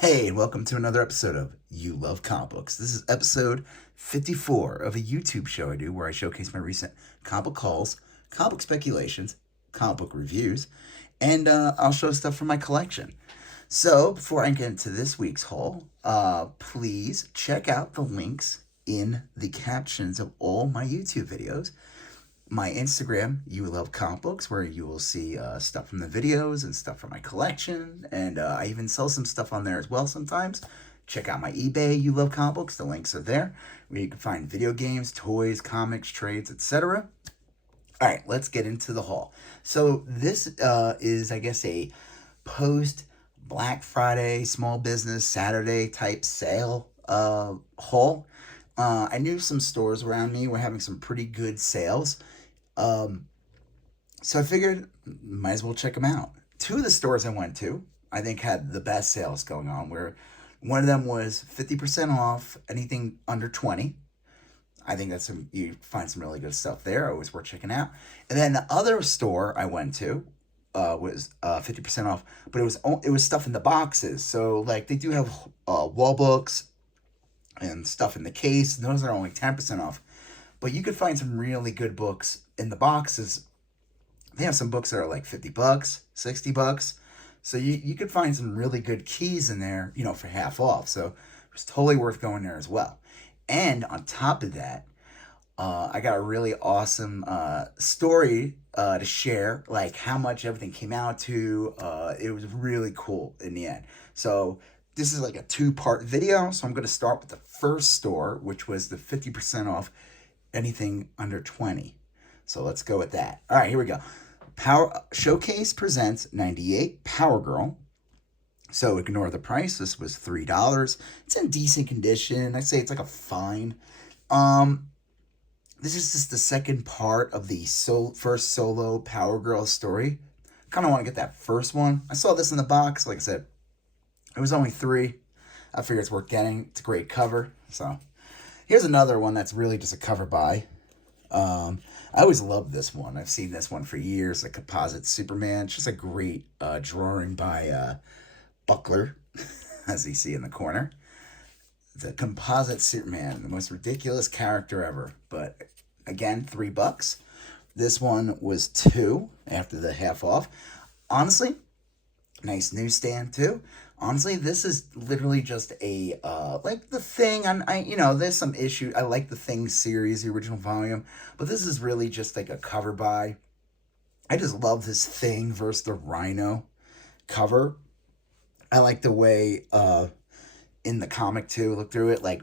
Hey, and welcome to another episode of You Love Comic Books. This is episode 54 of a YouTube show I do where I showcase my recent comic book hauls, comic book speculations, comic book reviews, and I'll show stuff from my collection. So, before I get into this week's haul, please check out the links in the captions of all my YouTube videos. My Instagram, You Love Comic Books, where you will see stuff from the videos and stuff from my collection. And I even sell some stuff on there as well sometimes. Check out my eBay, You Love Comic Books. The links are there, where you can find video games, toys, comics, trades, etc. All right, let's get into the haul. So this is, I guess, a post Black Friday, small business Saturday type sale haul. I knew some stores around me were having some pretty good sales. Um, so I figured might as well check them out. Two of the stores I went to, I think, had the best sales going on. Where one of them was 50% off anything under 20. I think you find some really good stuff there. Always worth checking out. And then the other store I went to was 50% off, but it was stuff in the boxes. So like they do have wall books and stuff in the case. And those are only 10% off. But you could find some really good books in the boxes. They have some books that are like $50, $60. So you could find some really good keys in there, for half off. So it's totally worth going there as well. And on top of that, I got a really awesome story to share, like how much everything came out to. It was really cool in the end. So this is like a two-part video. So I'm going to start with the first store, which was the 50% off anything under 20. So let's go with that. All right, here we go. Power Showcase presents 98 Power Girl. So ignore the price. This was $3. It's in decent condition. I'd say it's like a fine. This is just the second part of the first solo Power Girl story. Kind of want to get that first one. I saw this in the box. Like I said, it was only $3. I figure it's worth getting. It's a great cover. So here's another one that's really just a cover buy. I always loved this one. I've seen this one for years. The composite Superman. It's just a great drawing by Buckler, as you see in the corner. The composite Superman, the most ridiculous character ever. But again, $3. This one was $2 after the half off. Honestly, nice newsstand too. Honestly, this is literally just a like the Thing. There's some issue. I like the Thing series, the original volume, but this is really just like a cover buy. I just love this Thing versus the Rhino cover. I like the way in the comic too. Look through it, like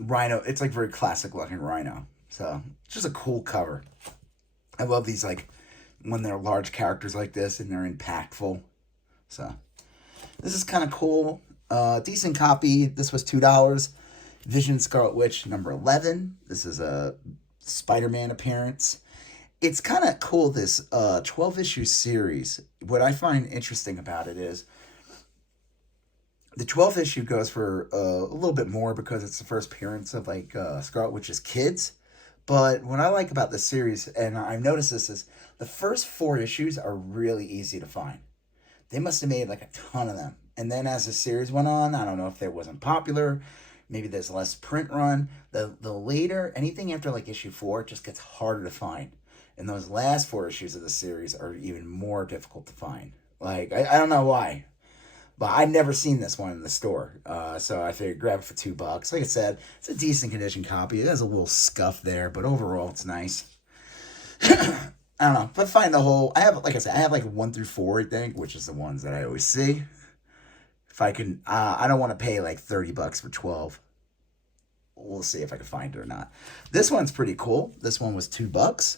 Rhino. It's like very classic looking Rhino. So it's just a cool cover. I love these like when they're large characters like this and they're impactful. So this is kind of cool. Decent copy. This was $2. Vision Scarlet Witch number 11. This is a Spider-Man appearance. It's kind of cool, this 12-issue series. What I find interesting about it is the 12th issue goes for a little bit more because it's the first appearance of like Scarlet Witch's kids. But what I like about this series, and I've noticed this, is the first 4 issues are really easy to find. They must have made like a ton of them. And then as the series went on, I don't know if it wasn't popular. Maybe there's less print run. The later, anything after like issue 4, just gets harder to find. And those last 4 issues of the series are even more difficult to find. Like, I don't know why. But I've never seen this one in the store. So I figured grab it for $2. Like I said, it's a decent condition copy. It has a little scuff there, but overall it's nice. I don't know, but find the whole. I have, like I said, I have like 1 through 4, I think, which is the ones that I always see. If I can, I don't want to pay like $30 for 12. We'll see if I can find it or not. This one's pretty cool. This one was $2.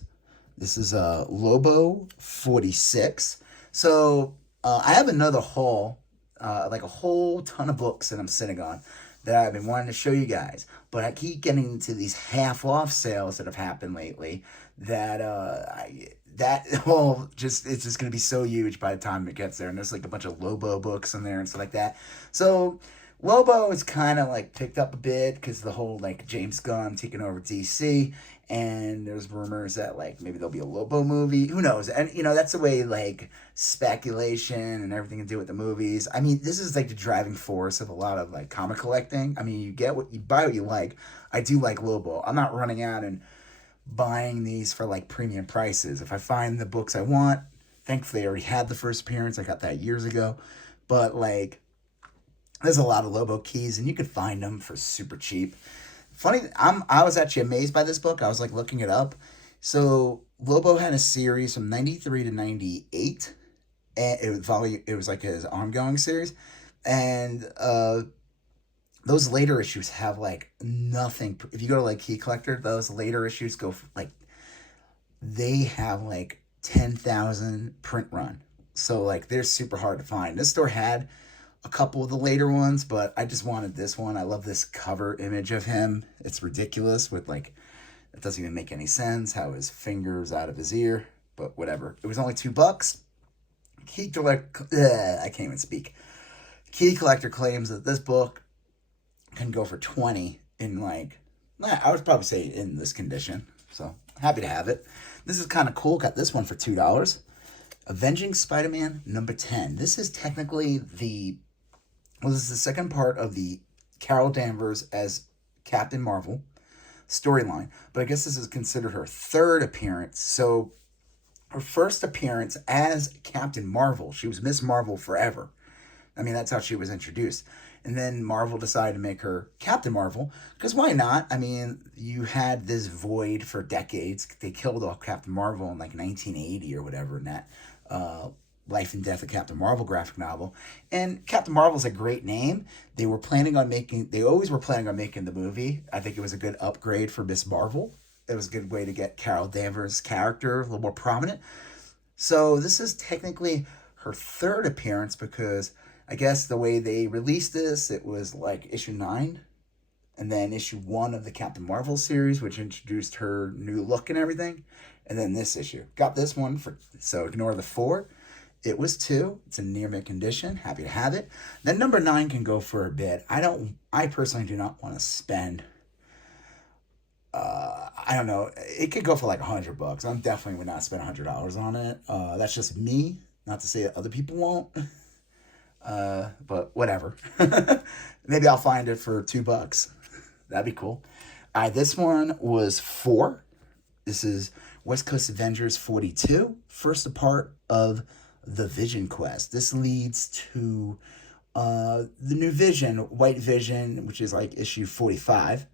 This is a Lobo 46. So I have another haul, like a whole ton of books that I'm sitting on that I've been wanting to show you guys. But I keep getting into these half off sales that have happened lately that it's just gonna be so huge by the time it gets there. And there's like a bunch of Lobo books in there and stuff like that. So Lobo is kind of like picked up a bit because the whole like James Gunn taking over DC, And there's rumors that like maybe there'll be a Lobo movie. Who knows? And that's the way like speculation and everything to do with the movies. I mean, this is like the driving force of a lot of like comic collecting. I mean, you buy what you like. I do like Lobo. I'm not running out and buying these for like premium prices. If I find the books I want, thankfully I already had the first appearance. I got that years ago. But like there's a lot of Lobo keys and you could find them for super cheap. Funny, I was actually amazed by this book. I was like looking it up. So Lobo had a series from 93 to 98, and it was like his ongoing series. And those later issues have like nothing. If you go to like Key Collector, those later issues go for, like they have like 10,000 print run. So like they're super hard to find. This store had a couple of the later ones, but I just wanted this one. I love this cover image of him. It's ridiculous with like it doesn't even make any sense how his finger's out of his ear, but whatever. It was only $2. Key Collector, I can't even speak. Key Collector claims that this book can go for 20 in like, I would probably say in this condition. So happy to have it. This is kind of cool. Got this one for $2. Avenging Spider-Man number 10. This is technically this is the second part of the Carol Danvers as Captain Marvel storyline, but I guess this is considered her third appearance. So her first appearance as Captain Marvel, she was Miss Marvel forever. I mean, that's how she was introduced. And then Marvel decided to make her Captain Marvel, because why not? I mean, you had this void for decades. They killed off Captain Marvel in like 1980 or whatever in that Life and Death of Captain Marvel graphic novel. And Captain Marvel's a great name. They always were planning on making the movie. I think it was a good upgrade for Miss Marvel. It was a good way to get Carol Danvers' character a little more prominent. So this is technically her third appearance, because I guess the way they released this, it was like issue 9 and then issue 1 of the Captain Marvel series, which introduced her new look and everything. And then this issue. Got this one so ignore the 4. It was 2. It's in near mint condition. Happy to have it. Then number 9 can go for a bit. I personally do not want to spend, I don't know. It could go for like $100. I'm definitely would not spend $100 on it. That's just me. Not to say that other people won't. But whatever. Maybe I'll find it for $2. That'd be cool. All right, this one was 4. This is West Coast Avengers 42. First part of the Vision Quest. This leads to the new Vision, White Vision, which is like issue 45.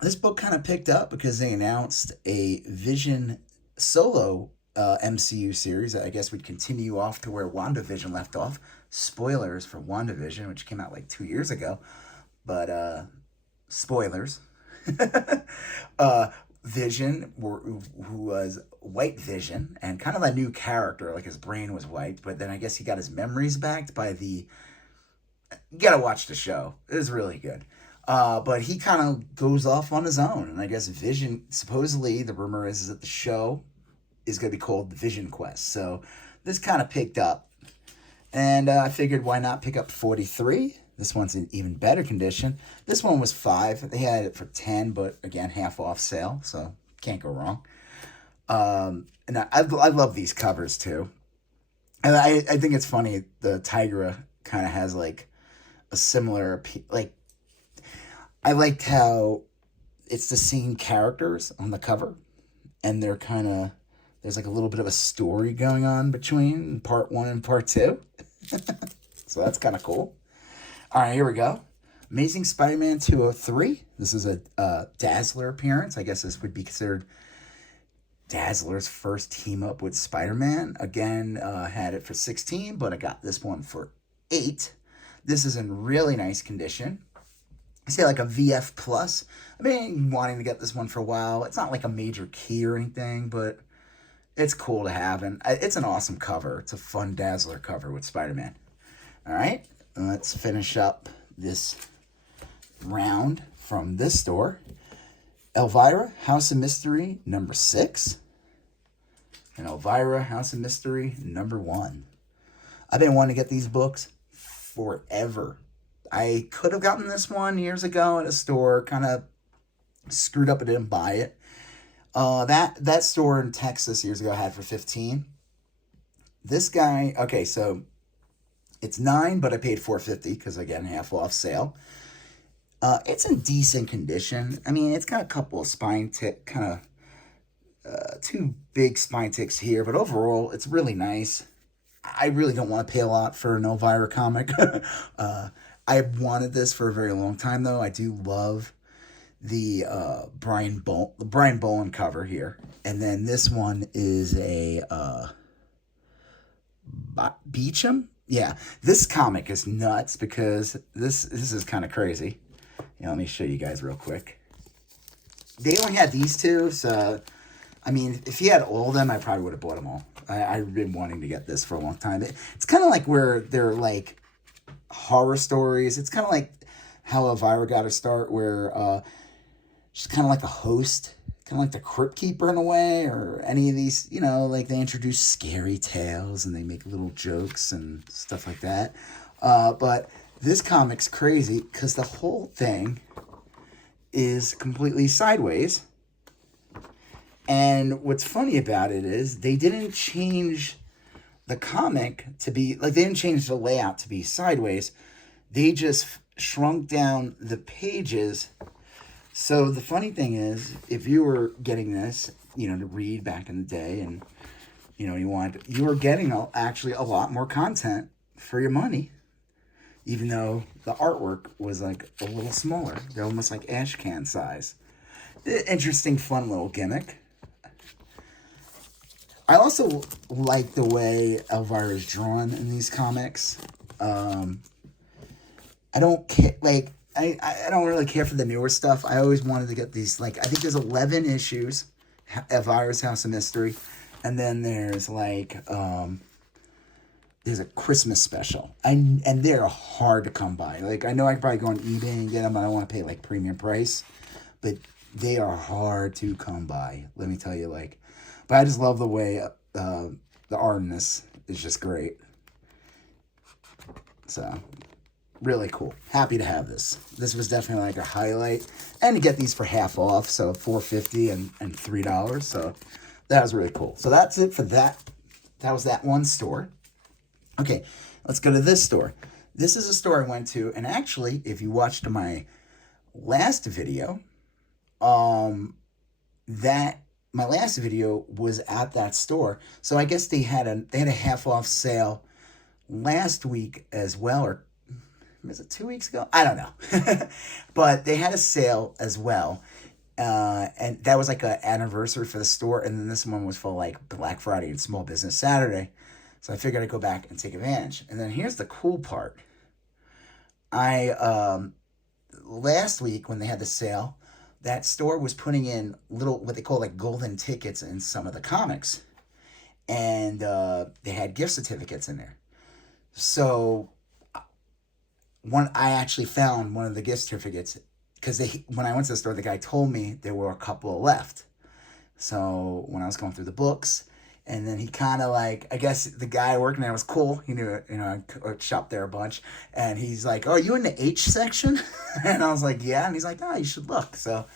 This book kind of picked up because they announced a Vision solo MCU series that I guess would continue off to where WandaVision left off. Spoilers for WandaVision, which came out like 2 years ago. But spoilers. Vision, who was White Vision, and kind of a new character, like his brain was white, but then I guess he got his memories back by you gotta watch the show. It was really good. But he kind of goes off on his own, and I guess Vision, supposedly, the rumor is that the show is going to be called The Vision Quest. So this kind of picked up, and I figured why not pick up 43. This one's in even better condition. This one was 5. They had it for 10, but again, half off sale, so can't go wrong. And I love these covers too. And I think it's funny, the Tigra kind of has like a similar, like, I liked how it's the same characters on the cover, and they're kind of, there's like a little bit of a story going on between part 1 and part 2. So that's kind of cool. All right, here we go. Amazing Spider-Man 203. This is a Dazzler appearance. I guess this would be considered Dazzler's first team up with Spider-Man. Again, had it for 16, but I got this one for 8. This is in really nice condition. I say like a VF plus. I've been wanting to get this one for a while. It's not like a major key or anything, but it's cool to have, and it's an awesome cover. It's a fun Dazzler cover with Spider-Man. All right, let's finish up this round from this store. Elvira, House of Mystery, number 6. And Elvira, House of Mystery, number 1. I've been wanting to get these books forever. I could have gotten this one years ago at a store, kind of Screwed up and didn't buy it. That store in Texas years ago I had for 15. This guy, okay, so it's 9, but I paid 450 because again, half off sale. It's in decent condition. I mean, it's got a couple of spine tick, kind of two big spine ticks here, but overall, it's really nice. I really don't want to pay a lot for an Elvira comic. I wanted this for a very long time, though. I do love the Brian Bowen cover here, and then this one is a Beecham. Yeah, this comic is nuts because this is kind of crazy. Let me show you guys real quick. They only had these two, so I mean, if he had all of them, I probably would have bought them all. I've been wanting to get this for a long time. It's kind of like where they're like horror stories. It's kind of like how Elvira got her start, where she's kind of like a host, kind of like the Crypt Keeper in a way, or any of these, like they introduce scary tales and they make little jokes and stuff like that. But this comic's crazy because the whole thing is completely sideways. And what's funny about it is they didn't change the comic to be, like, they didn't change the layout to be sideways. They just shrunk down the pages. So the funny thing is, if you were getting this, to read back in the day and, you were getting actually a lot more content for your money, even though the artwork was like a little smaller. They're almost like ash can size. Interesting, fun little gimmick. I also like the way Elvira is drawn in these comics. I don't care, like, I don't really care for the newer stuff. I always wanted to get these, like, I think there's 11 issues, Elvira's House of Mystery, and then there's, like, there's a Christmas special, and they're hard to come by. Like, I know I can probably go on eBay and get them, but I don't want to pay, like, premium price, but they are hard to come by, let me tell you, like, but I just love the way the art in this is just great. So, really cool. Happy to have this. This was definitely like a highlight. And to get these for half off, so $4.50 and $3. So, that was really cool. So, that's it for that. That was that one store. Okay, let's go to this store. This is a store I went to, and actually, if you watched my last video, my last video was at that store. So I guess they had a half off sale last week as well, or was it 2 weeks ago? I don't know. But they had a sale as well. And that was like an anniversary for the store. And then this one was for like Black Friday and Small Business Saturday. So I figured I'd go back and take advantage. And then here's the cool part. Last week when they had the sale, that store was putting in little, what they call like golden tickets in some of the comics. And they had gift certificates in there. So I actually found one of the gift certificates because when I went to the store, the guy told me there were a couple left. So when I was going through the books, and then he kind of like, I guess the guy working there was cool. He knew, I shopped there a bunch. And he's like, "Oh, are you in the H section?" And I was like, "Yeah." And he's like, "Oh, you should look." So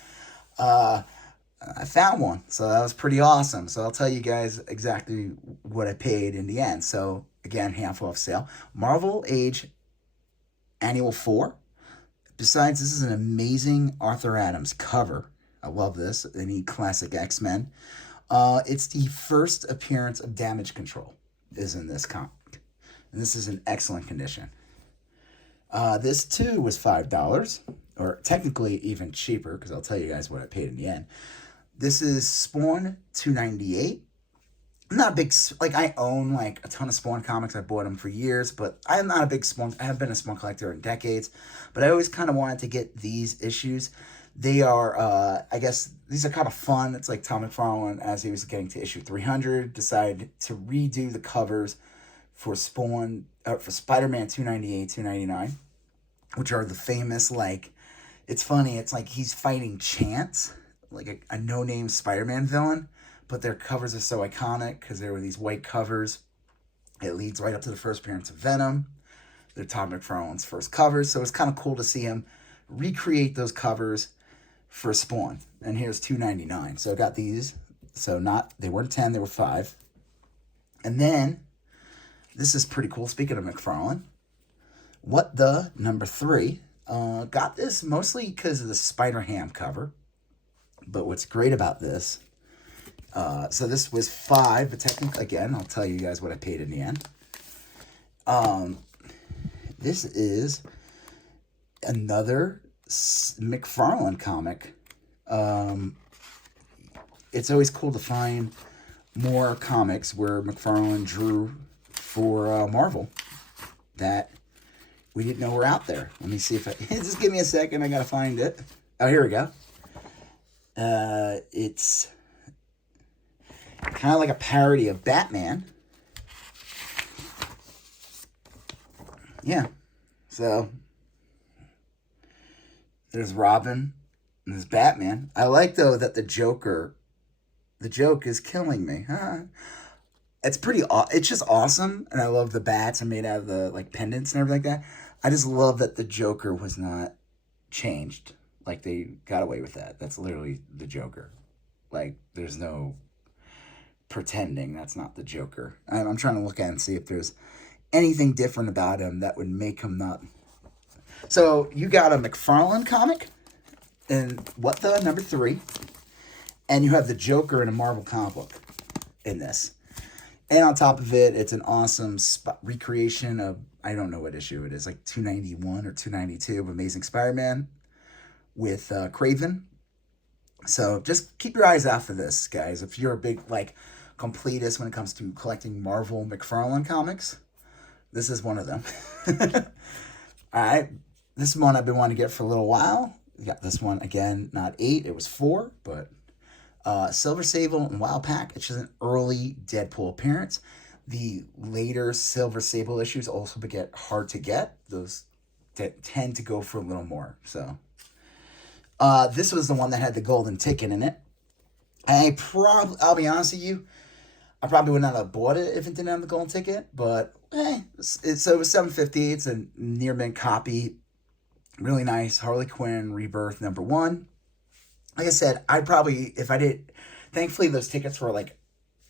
I found one. So that was pretty awesome. So I'll tell you guys exactly what I paid in the end. So again, half off sale. Marvel Age Annual 4. Besides, this is an amazing Arthur Adams cover. I love this. Any classic X-Men. It's the first appearance of Damage Control is in this comic. And this is in excellent condition. This too was $5, or technically even cheaper, because I'll tell you guys what I paid in the end. This is Spawn $2.98. I'm not a big, like, I own like a ton of Spawn comics. I bought them for years, but I'm not a big Spawn. I have been a Spawn collector in decades, but I always kind of wanted to get these issues. They are, I guess, these are kind of fun. It's like Tom McFarlane, as he was getting to issue 300, decided to redo the covers for Spawn, for Spider-Man 298, 299, which are the famous, like, it's funny, it's like he's fighting Chance, like a no-name Spider-Man villain, but their covers are so iconic because there were these white covers. It leads right up to the first appearance of Venom. They're Todd McFarlane's first covers, so it's kind of cool to see him recreate those covers for Spawn, and here's $2.99. So I got these. So they weren't 10, they were 5. And then this is pretty cool. Speaking of McFarlane, What the number 3. Got this mostly because of the Spider-Ham cover. But what's great about this, so this was 5, but technically, again, I'll tell you guys what I paid in the end. This is another McFarlane comic. It's always cool to find more comics where McFarlane drew for Marvel that we didn't know were out there. Let me see if I... Just give me a second. I got to find it. Oh, here we go. It's kind of like a parody of Batman. Yeah. So, there's Robin and there's Batman. I like, though, that the joke is killing me. It's it's just awesome. And I love the bats are made out of the, like, pendants and everything like that. I just love that the Joker was not changed. Like, they got away with that. That's literally the Joker. Like, there's no pretending that's not the Joker. I'm trying to look at and see if there's anything different about him that would make him not. So, you got a McFarlane comic, and What the number 3, and you have the Joker in a Marvel comic book in this. And on top of it, it's an awesome recreation of, I don't know what issue it is, like 291 or 292 of Amazing Spider-Man with Kraven. So just keep your eyes out for this, guys. If you're a big, like, completist when it comes to collecting Marvel McFarlane comics, this is one of them. All right. This one I've been wanting to get for a little while. We got this one, again, not 8. It was 4, but Silver Sable and Wild Pack. It's just an early Deadpool appearance. The later Silver Sable issues also get hard to get. Those that tend to go for a little more. So this was the one that had the golden ticket in it. I'll be honest with you, I probably would not have bought it if it didn't have the golden ticket. But so it was $7.50. It's a near mint copy. Really nice. Harley Quinn Rebirth number 1. Like I said, I'd probably, if I did, thankfully those tickets were like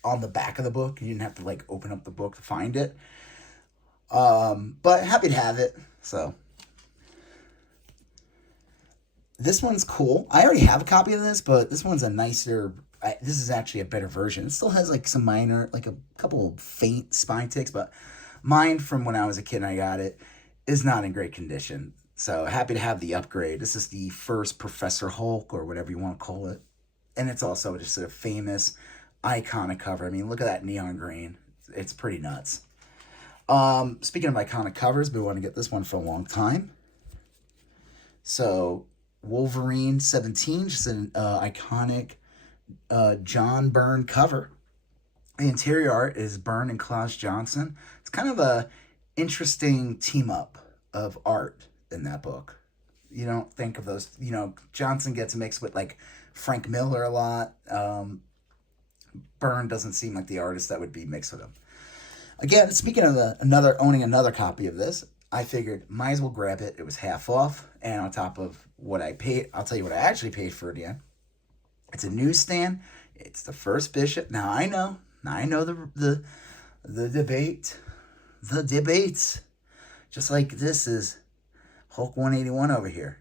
on the back of the book. You didn't have to like open up the book to find it. But happy to have it. So this one's cool. I already have a copy of this, but this one's a nicer, this is actually a better version. It still has like some minor, like a couple of faint spine ticks, but mine from when I was a kid and I got it is not in great condition. So happy to have the upgrade. This is the first Professor Hulk, or whatever you want to call it. And it's also just a famous, iconic cover. I mean, look at that neon green. It's pretty nuts. Speaking of iconic covers, we want to get this one for a long time. So, Wolverine 17, just an iconic John Byrne cover. The interior art is Byrne and Klaus Johnson. It's kind of a interesting team up of art in that book. You don't think of those, Johnson gets mixed with like Frank Miller a lot. Byrne doesn't seem like the artist that would be mixed with him. Again, speaking of owning another copy of this, I figured might as well grab it. It was half off, and on top of what I paid, I'll tell you what I actually paid for it again. It's a newsstand. It's the first Bishop. Now I know the debate, the debates. Just like this is Hulk 181 over here.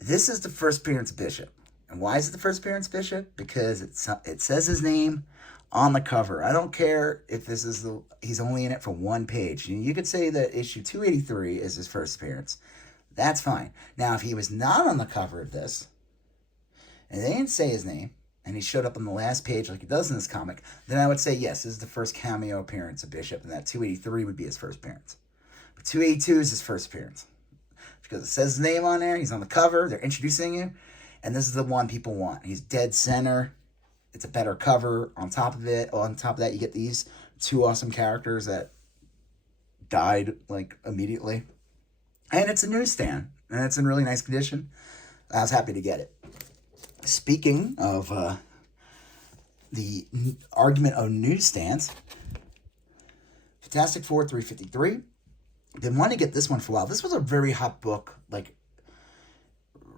This is the first appearance of Bishop. And why is it the first appearance of Bishop? Because it says his name on the cover. I don't care if this is he's only in it for one page. You could say that issue 283 is his first appearance. That's fine. Now, if he was not on the cover of this, and they didn't say his name, and he showed up on the last page like he does in this comic, then I would say, yes, this is the first cameo appearance of Bishop, and that 283 would be his first appearance. But 282 is his first appearance. Because it says his name on there, he's on the cover, they're introducing you, and this is the one people want. He's dead center. It's a better cover. On top of that, you get these two awesome characters that died like immediately. And it's a newsstand, and it's in really nice condition. I was happy to get it. Speaking of the argument of newsstands, Fantastic Four 353. Been wanting to get this one for a while. This was a very hot book, like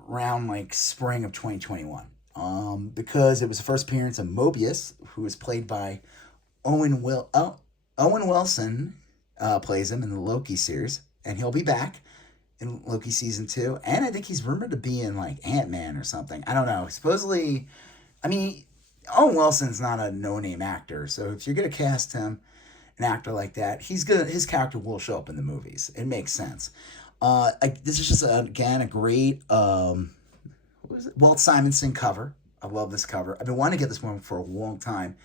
around like spring of 2021. Because it was the first appearance of Mobius, who was played by Owen Wilson, plays him in the Loki series, and he'll be back in Loki season 2. And I think he's rumored to be in like Ant-Man or something. I don't know. Supposedly, I mean, Owen Wilson's not a no-name actor, so if you're gonna cast him, an actor like that, his character will show up in the movies. It makes sense. This is just again a great what was it? Walt Simonson cover. I love this cover. I've been wanting to get this one for a long time.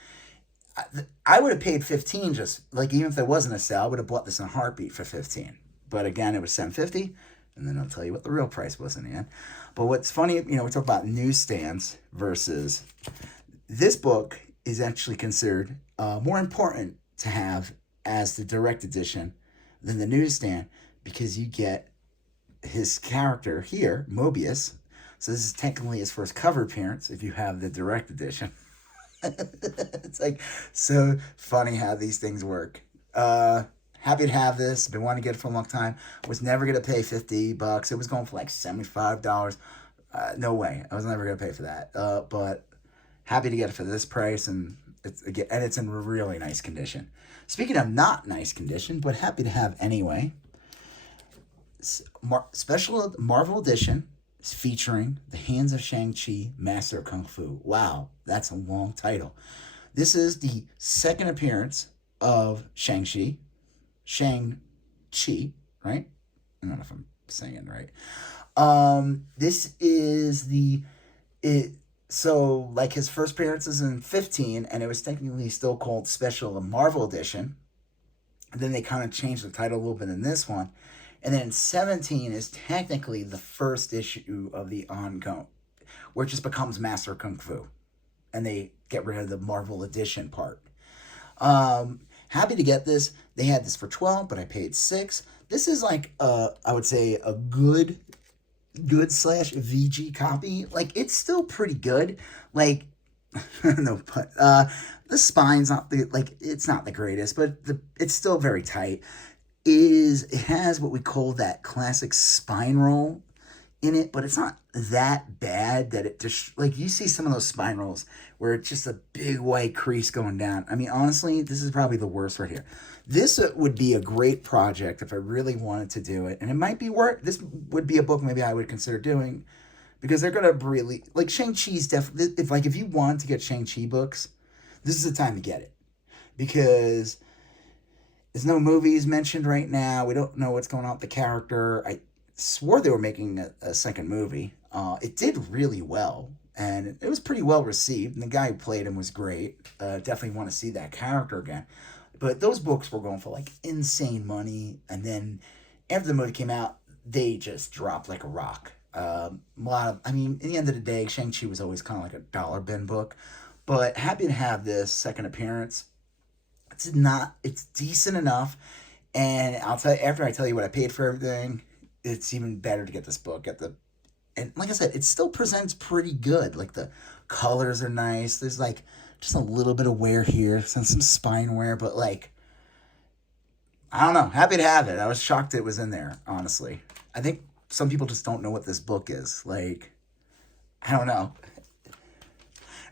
I would have paid 15, just like, even if there wasn't a sale, I would have bought this in a heartbeat for 15. But again, it was $7.50, and then I'll tell you what the real price was in the end. But what's funny, we talk about newsstands versus this book is actually considered more important to have as the direct edition than the newsstand, because you get his character here, Mobius. So this is technically his first cover appearance if you have the direct edition. It's like so funny how these things work. Happy to have this. Been wanting to get it for a long time. Was never gonna pay $50. It was going for like $75. No way. I was never gonna pay for that. But happy to get it for this price, and it's in really nice condition. Speaking of not nice condition, but happy to have anyway. Special Marvel edition is featuring The Hands of Shang-Chi, Master of Kung Fu. Wow, that's a long title. This is the second appearance of Shang-Chi, right? I don't know if I'm saying it right. This is so like his first appearance is in 15, and it was technically still called Special Marvel Edition. And then they kind of changed the title a little bit in this one. And then 17 is technically the first issue of the ongoing, where it just becomes Master Kung Fu. And they get rid of the Marvel Edition part. Happy to get this. They had this for 12, but I paid 6. This is like, I would say, a good / VG copy. Like, it's still pretty good. Like, no, but the spine's not it's not the greatest, but it's still very tight. It has what we call that classic spine roll in it, but it's not that bad that it just, like, you see some of those spine rolls where it's just a big white crease going down. I mean, honestly, this is probably the worst right here. This would be a great project if I really wanted to do it, and it might be this would be a book maybe I would consider doing, because they're gonna really, like, Shang-Chi's definitely, if you want to get Shang-Chi books, this is the time to get it, because there's no movies mentioned right now. We don't know what's going on with the character. I swore they were making a second movie. It did really well, and it was pretty well received, and the guy who played him was great. Definitely want to see that character again. But those books were going for like insane money, and then after the movie came out, they just dropped like a rock. In the end of the day, Shang-Chi was always kind of like a dollar bin book. But happy to have this second appearance. It's decent enough, and I'll tell you, after I tell you what I paid for everything, it's even better to get this book and like I said, it still presents pretty good. Like, the colors are nice. There's like just a little bit of wear here, some spine wear, but like, I don't know. Happy to have it. I was shocked it was in there, honestly. I think some people just don't know what this book is. Like, I don't know.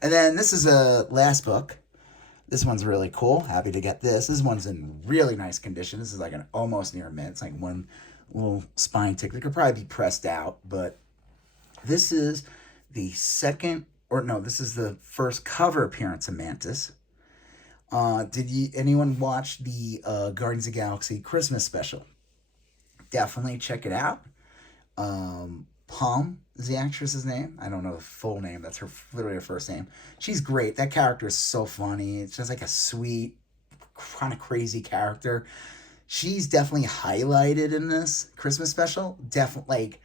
And then this is a last book. This one's really cool. Happy to get this. This one's in really nice condition. This is like an almost near mint. It's like one little spine tick. It could probably be pressed out, but this is this is the first cover appearance of Mantis. Did anyone watch the Guardians of the Galaxy Christmas special? Definitely check it out. Palm is the actress's name. I don't know the full name. That's literally her first name. She's great. That character is so funny. It's just like a sweet, kind of crazy character. She's definitely highlighted in this Christmas special. Definitely,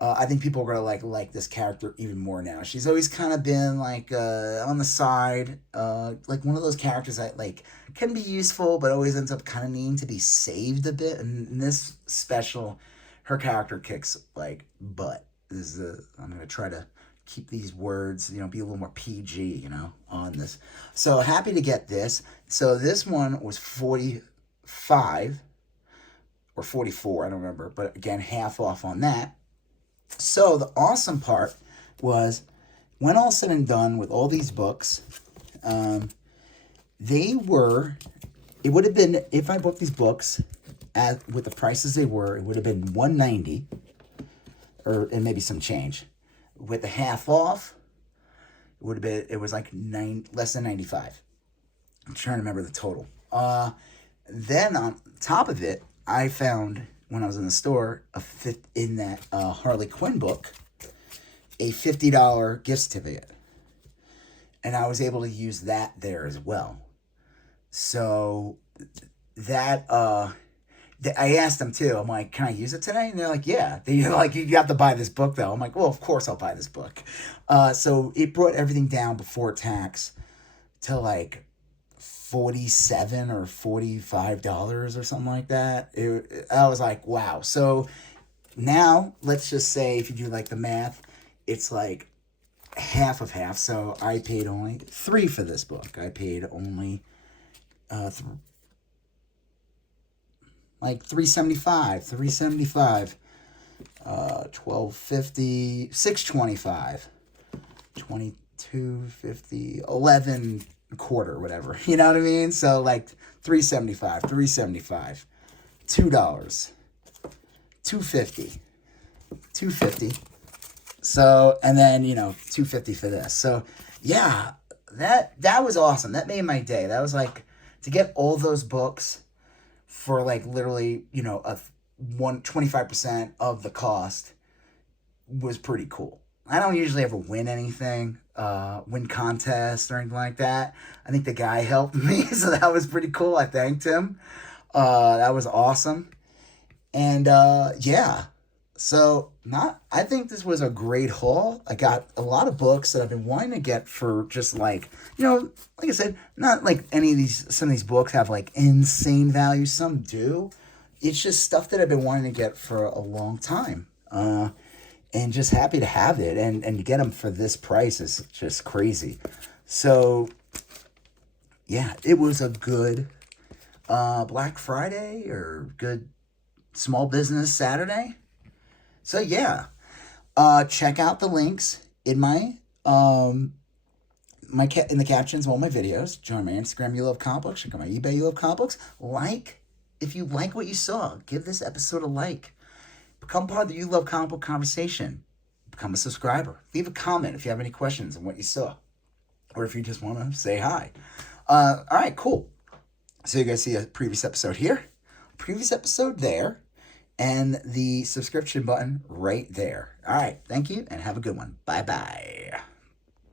I think people are gonna like this character even more now. She's always kind of been like on the side, like one of those characters that like can be useful, but always ends up kind of needing to be saved a bit. And in this special, her character kicks like butt. I'm gonna try to keep these words, be a little more PG, on this. So happy to get this. So this one was 45 or 44, I don't remember, but again, half off on that. So the awesome part was when all said and done with all these books, they were, it would have been, if I bought these books with the prices they were, it would have been $190 and maybe some change. With the half off, it would have been, it was like less than 95. I'm trying to remember the total. Then on top of it, I found when I was in the store in that Harley Quinn book, a $50 gift certificate, and I was able to use that there as well. So that I asked them too. I'm like, can I use it today? And they're like, yeah. They're like, you have to buy this book though. I'm like, well, of course I'll buy this book. So it brought everything down before tax to like $47 or $45 or something like that. I was like, wow. So now let's just say if you do like the math, it's like half of half. So I paid only $3 for this book. I paid only like $375, $12.50, $6.25, $22.50, 11 quarter, whatever. You know what I mean? So like $3.75, $3.75, $2, $2.50, $2.50. So, and then, $2.50 for this. So yeah, that was awesome. That made my day. That was like, to get all those books for like literally, 25% of the cost was pretty cool. I don't usually ever win anything, win contests or anything like that. I think the guy helped me, so that was pretty cool. I thanked him. That was awesome. And yeah, so I think this was a great haul. I got a lot of books that I've been wanting to get for just like, like I said, not like some of these books have like insane value. Some do. It's just stuff that I've been wanting to get for a long time. And just happy to have it and get them for this price is just crazy. So yeah, it was a good Black Friday or good Small Business Saturday. So yeah, check out the links in my in the captions of all my videos. Join my Instagram, You Love Comic Books. Check out my eBay, You Love Comic Books. If you like what you saw, give this episode a like. Become part of the You Love Comic Book conversation. Become a subscriber. Leave a comment if you have any questions on what you saw, or if you just want to say hi. All right, cool. So you guys see a previous episode here, previous episode there, and the subscription button right there. All right, thank you, and have a good one. Bye-bye.